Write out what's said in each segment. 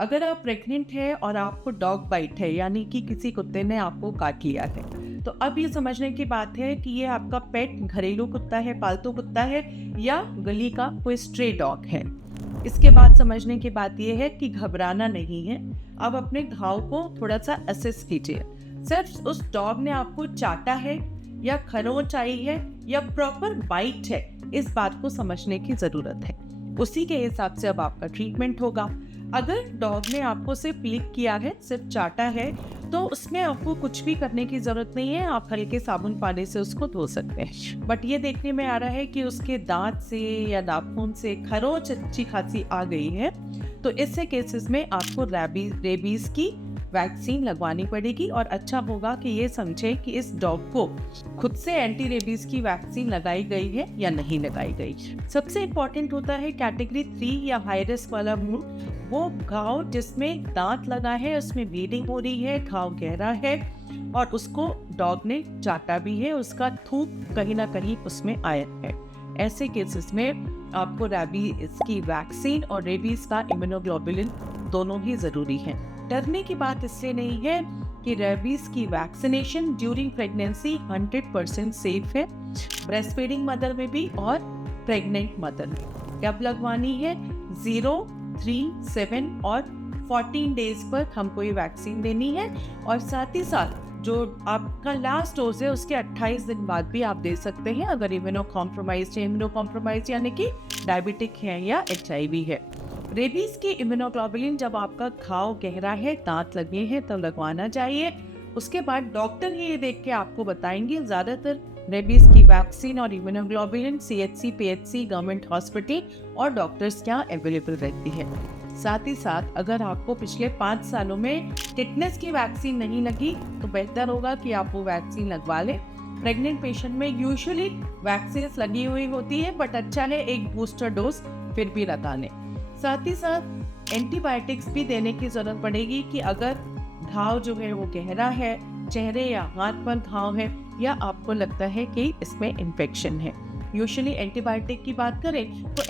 अगर आप प्रेग्नेंट हैं और आपको डॉग बाइट है यानी कि किसी कुत्ते ने आपको काट लिया है, तो अब ये समझने की बात है कि ये आपका पेट घरेलू कुत्ता है, पालतू कुत्ता है या गली का कोई स्ट्रे डॉग है। इसके बाद समझने की बात ये है कि घबराना नहीं है। अब अपने घाव को थोड़ा सा असेस कीजिए। सिर्फ उस डॉग ने आपको चाटा है या खरोंच आई है या प्रॉपर बाइट है, इस बात को समझने की ज़रूरत है। उसी के हिसाब से अब आपका ट्रीटमेंट होगा। अगर डॉग ने आपको सिर्फ लिक किया है, सिर्फ चाटा है, तो उसमें आपको कुछ भी करने की ज़रूरत नहीं है। आप हल्के साबुन पानी से उसको धो सकते हैं। बट ये देखने में आ रहा है कि उसके दांत से या नाखून से खरोंच अच्छी खासी आ गई है, तो ऐसे केसेस में आपको रेबीज की वैक्सीन लगवानी पड़ेगी। और अच्छा होगा कि ये समझे कि इस डॉग को खुद से एंटी रेबीज की वैक्सीन लगाई गई है या नहीं लगाई गई। सबसे इम्पॉर्टेंट होता है कैटेगरी 3 या हाई रिस्क वाला वुंड, वो घाव जिसमें दांत लगा है, उसमें ब्लीडिंग हो रही है, घाव गहरा है और उसको डॉग ने चाटा भी है, उसका थूक कहीं ना कहीं उसमें आया है। ऐसे केसेस में आपको रेबीज की वैक्सीन और रेबीज का इम्यूनोग्लोबुलिन दोनों ही ज़रूरी हैं। डरने की बात इसलिए नहीं है कि रेबीज की वैक्सीनेशन ड्यूरिंग प्रेगनेंसी 100% सेफ है, ब्रेस्ट फीडिंग मदर में भी और प्रेग्नेंट मदर में। कब लगवानी है? 0, 3, 7 और 14 डेज पर हमको ये वैक्सीन देनी है। और साथ ही साथ जो आपका लास्ट डोज है उसके 28 दिन बाद भी आप दे सकते हैं, अगर इम्यूनो कॉम्प्रोमाइज यानी कि डायबिटिक है या HIV है। रेबीज की इम्यूनोग्लोबुलिन जब आपका घाव गहरा है, दांत लगे हैं, तब लगवाना चाहिए। उसके बाद डॉक्टर ही ये देख के आपको बताएंगे। ज़्यादातर रेबीज की वैक्सीन और immunoglobulin CHC, PHC, government hospital और डॉक्टर्स के यहाँ अवेलेबल रहती है। साथ ही साथ अगर आपको पिछले 5 सालों में टिटनेस की वैक्सीन नहीं लगी, तो बेहतर होगा कि आप वो वैक्सीन लगवा लें। प्रेग्नेंट पेशेंट में यूजुअली वैक्सीन लगी हुई होती है, बट अच्छा है एक बूस्टर डोज फिर भी लगा लें। साथ ही साथ एंटीबायोटिक्स भी देने की ज़रूरत पड़ेगी कि अगर घाव जो है वो गहरा है, चेहरे या हाथ पर घाव है या आपको लगता है कि इसमें इन्फेक्शन है। यूजुअली एंटीबायोटिक की बात करें तो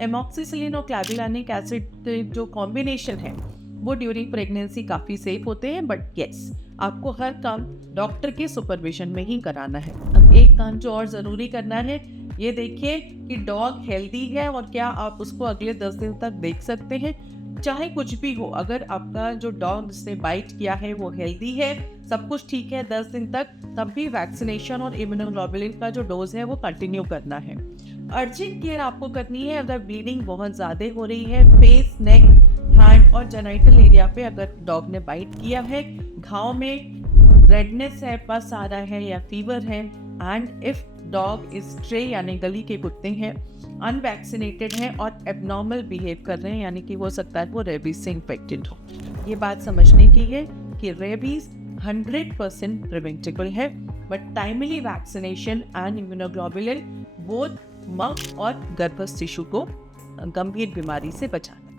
एमॉक्सिसिलिन और क्लैविलानिक एसिड जो कॉम्बिनेशन है वो ड्यूरिंग प्रेगनेंसी काफ़ी सेफ होते हैं। बट यस, आपको हर काम डॉक्टर के सुपरविजन में ही कराना है। अब एक काम जो और ज़रूरी करना है, ये देखिए कि डॉग हेल्दी है और क्या आप उसको अगले 10 दिन तक देख सकते हैं। चाहे कुछ भी हो, अगर आपका जो डॉग जिसने बाइट किया है वो हेल्दी है, सब कुछ ठीक है 10 दिन तक, तब भी वैक्सीनेशन और इम्यूनोग्लोबुलिन का जो डोज है वो कंटिन्यू करना है। अर्जेंट केयर आपको करनी है अगर ब्लीडिंग बहुत ज़्यादा हो रही है, फेस, नेक, हैंड और जेनिटल एरिया पे अगर डॉग ने बाइट किया है, घाव में रेडनेस है, पस आ रहा है या फीवर है, and if dog is stray यानी गली के कुत्ते हैं, अनवैक्सीनेटेड हैं और एबनॉर्मल बिहेव कर रहे हैं, यानी कि हो सकता है वो रेबीज से इन्फेक्टेड हो। ये बात समझने की है कि रेबीज 100% प्रिवेंटेबल है, but timely vaccination and immunoglobulin both मग और गर्भस्थ शिशु को गंभीर बीमारी से बचाना।